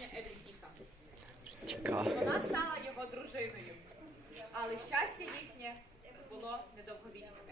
майбутня Евридіка. Вона стала його дружиною, але щастя їхнє було недовговічним.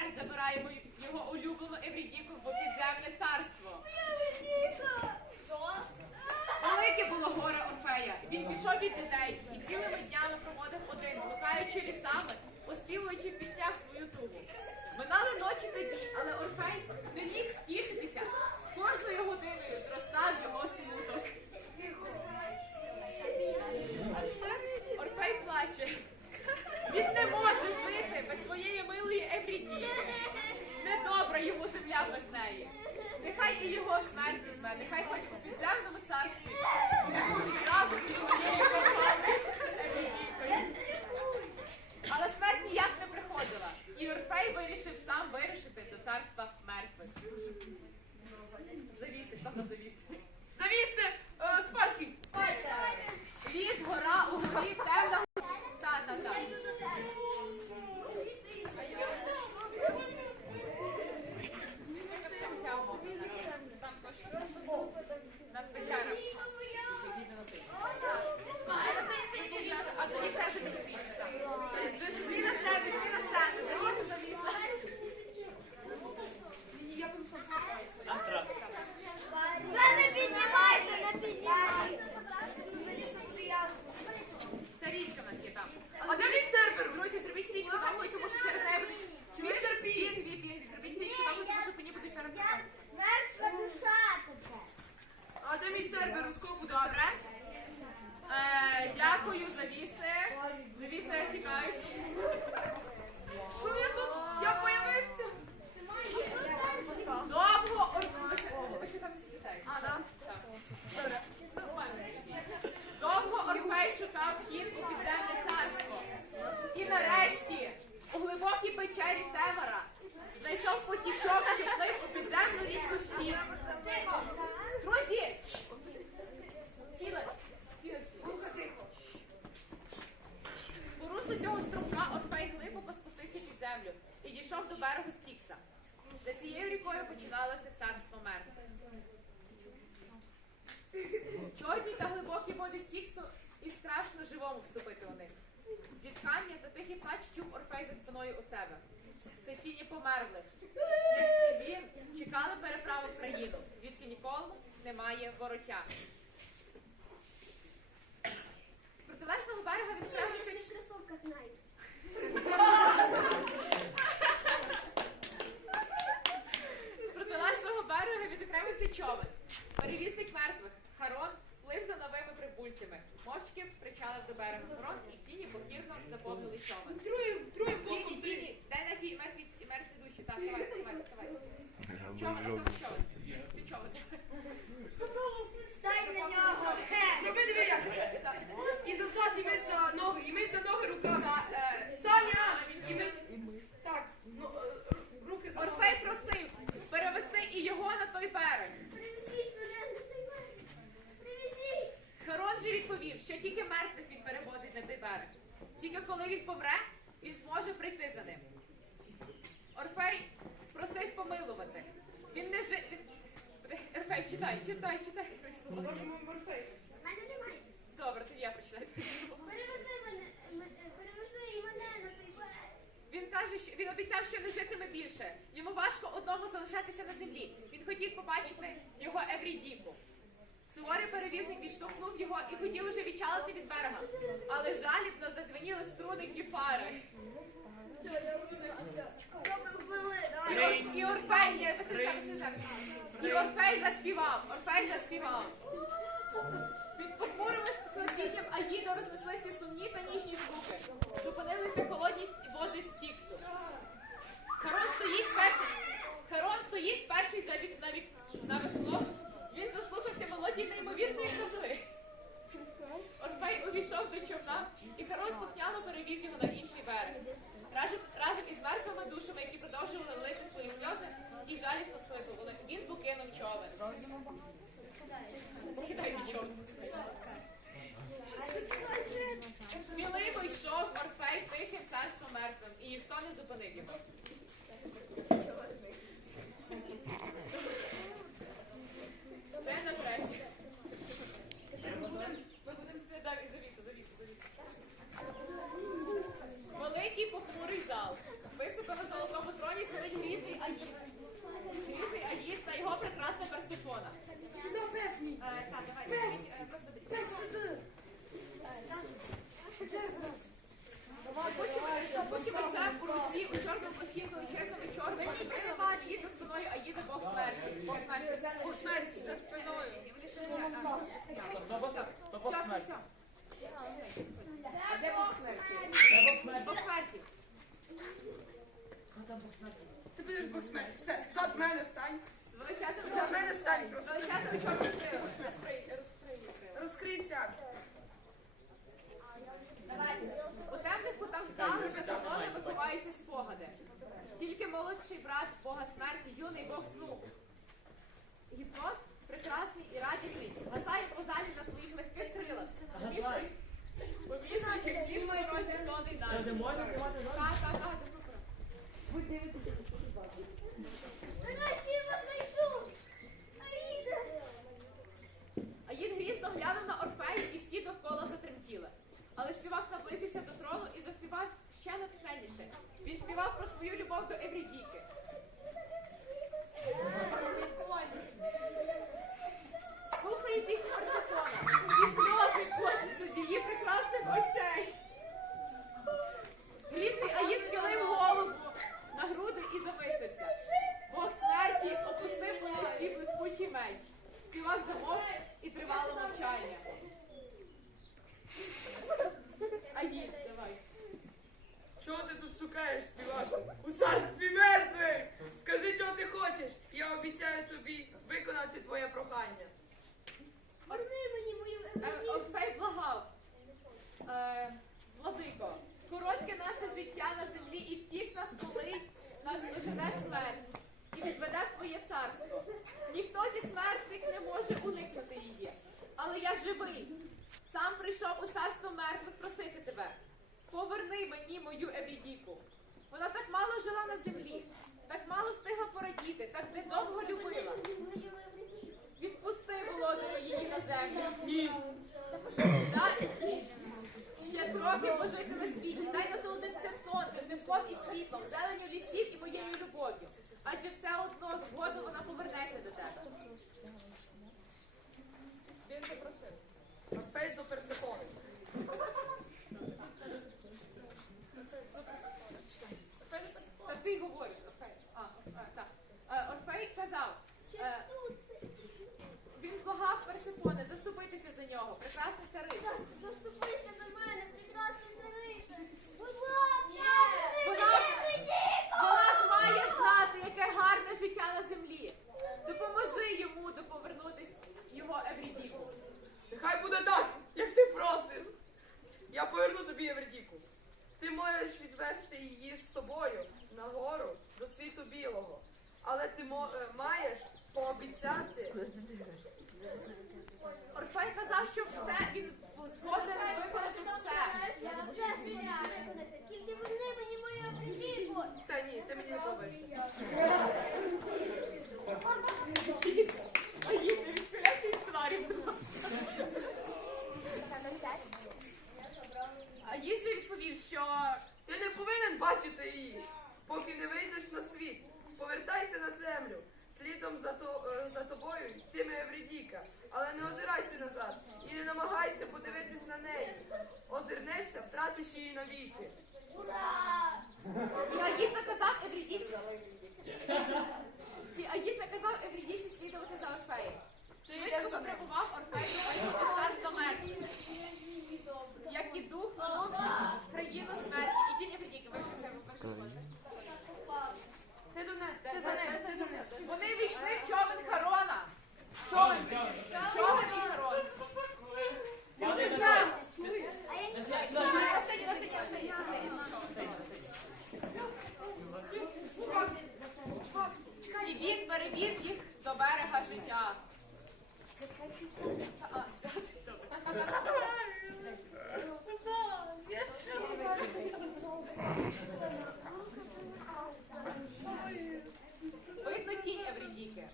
тепер забираємо його улюблену еврідіку в something. до цього струмка Орфей глибоко спустився під землю і дійшов до берегу Стікса. За цією рікою починалося царство мертвих. Чорні та глибокі води Стіксу і страшно живому вступити у них. Зіткання та тихий плач чув Орфей за спиною у себе. Це тіні померлих. Як і він чекали переправи в країну, звідки ніколи немає воротя. знаю. З протилежного берега відокремився човен. Перевізник мертвих. Харон плив за новими прибульцями. Мовчки причалив до берега Харон і тіні покірно заповнили човен. Тіні, тіні, де наші мертві і мертві душі? Так, вставай, вставай, вставай. Човен, а там човен. Ти човен. Коли він помре, він зможе прийти за ним. Орфей просив помилувати. Він не жи... він- Орфей, читай, читай, читай свої слова. Робимо морфей. Мене немає. Добре, тоді я прочитаю. Перевези мене, е, перевези і мене на той берег. Він каже, що він обіцяв, що не житиме більше. Йому важко одному залишатися на землі. Він хотів побачити його Еврідіку. Суворий перевізник відштовхнув його і хотів уже відчалити від берега, але жалібно задзвеніли струни кефари. І, і Орфей. І Орфей заспівав, Орфей заспівав. Під похмурими складінням Аїда рознеслися сумні та ніжні звуки. Зупинилися холодні води Стіксу. Харон стоїть перший. Харон стоїть перший за вік на вік на весло. Увійшов до човна, і Харон слухняно перевіз його на інший берег. Разом із верхами душами, які продовжували лити свої сльози і жалісно схлипували, він покинув човен. Покидайте човен. Сміливо йшов Орфей тихим царством мертвим, і ніхто не зупинив його. Сцена третя. Ми будемо сидіти за завісу, завісу, завісу. Великий похмурий зал. Високо на золотому троні сидить грізний Аїд. Грізний Аїд та його прекрасна Персифона. Сюди пес мій. Е, Так, давай, беріть, е, просто беріть. Пес сюди. Почувача у руці у чорному плащі з величезними чорними перлами сидить за спиною Аїда Бог смерті. Бог смерті. Бог смерті за спиною. І вони ще не знають. Все, все, все. А де Бог смерті? Бог смерті. Ти будеш. Все, зад мене стань. З За мене стань з. Розкрийся. У темних кутах зали за колонами ховаються спогади. Тільки молодший брат Бога смерті, юний Бог сну. Гіпноз, прекрасний і радісний, гасає по залі на своїх легких крилах. Помішує- Помішуючи всі мої далі. Так, так, так, добре. Нарешті я вас знайшов. Аїда. Аїд грізно глянув на Орфея і всі довкола затремтіли. Але співак наблизився до трону і заспівав ще натхненніше. Він співав про свою любов до Еврідіки. Шукаєш, співаку? У царстві мертвих! Скажи, чого ти хочеш. Я обіцяю тобі виконати твоє прохання. Верни мені мою Е. Орфей благав. Е, Владико, коротке наше життя на землі і всіх нас колить, нас доживе смерть і відведе в твоє царство. Ніхто зі смертних не може уникнути її. Але я живий. Сам прийшов у царство мертвих. Поверни мені мою Еврідіку. Вона так мало жила на землі, так мало встигла порадіти, так недовго любила. Відпусти володарю її на землю. Ні. Дай ще трохи пожити на світі. Дай насолодитися сонцем, теплом і світлом, зеленю лісів і моєю любов'ю. Адже все одно згодом вона повернеться до тебе. Він попросив. Орфей до Персифони. Хай буде так, як ти просиш. Я поверну тобі Євредіку. Ти можеш відвести її з собою нагору до світу білого, але ти мо е, маєш пообіцяти. Орфей казав, що все він згоден виконати все. Я все виконати. Тільки вони мені мою обіцянку. Все, ні, ти мені не подобаєшся. Він перевіз їх до берега життя. А, добре. Видно тінь Евредіки.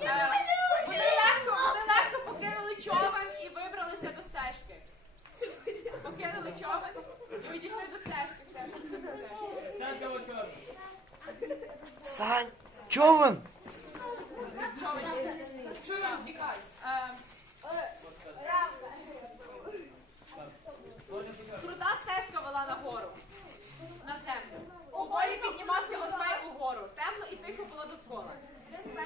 Е, Вони легко, вони легко покинули човен і вибралися до стежки. Покинули човен і відійшли до стежки. стежки, до стежки. Сань, човен! Е, стежка вела нагору, на землю. Поволі піднімався Орфей угору. Темно і тихо було довкола.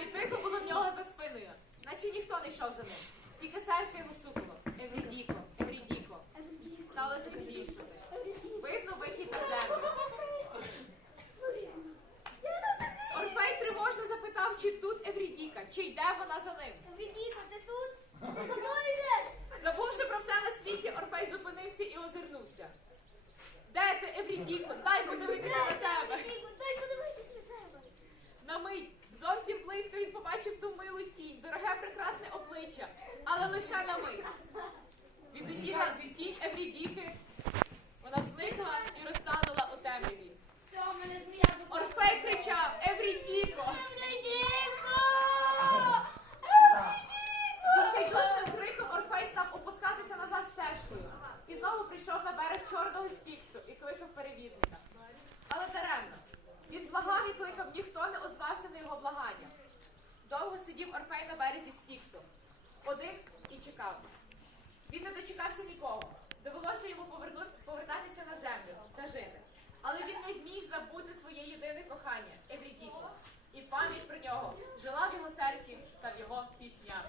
І тихо було в нього за спиною, наче ніхто не йшов за ним. Тільки серце його стукало. Еврідіко, Еврідіко. Стало світліше. Видно вихід на землю. Орфей тривожно запитав, чи тут чи йде вона за ним. Евредіко, ти тут? За мною йдеш? Забувши про все на світі, Орфей зупинився і озирнувся. Де ти, Еврідіко? Дай подивитися на тебе. Дай подивитися на тебе. На мить, зовсім близько він побачив ту милу тінь, дороге прекрасне обличчя, але лише на мить. Відлетіла тінь Еврідіки, вона зникла і розтанула у темряві. Орфей кричав Еврідіко! Прийшов на берег чорного стіксу і кликав перевізника. Але даремно. Він благав і кликав, ніхто не озвався на його благання. Довго сидів Орфей на березі стіксу, один і чекав. Він не дочекався нікого. Довелося йому повертатися на землю та жити. Але він не міг забути своє єдине кохання Еврідіку. І пам'ять про нього жила в його серці та в його піснях.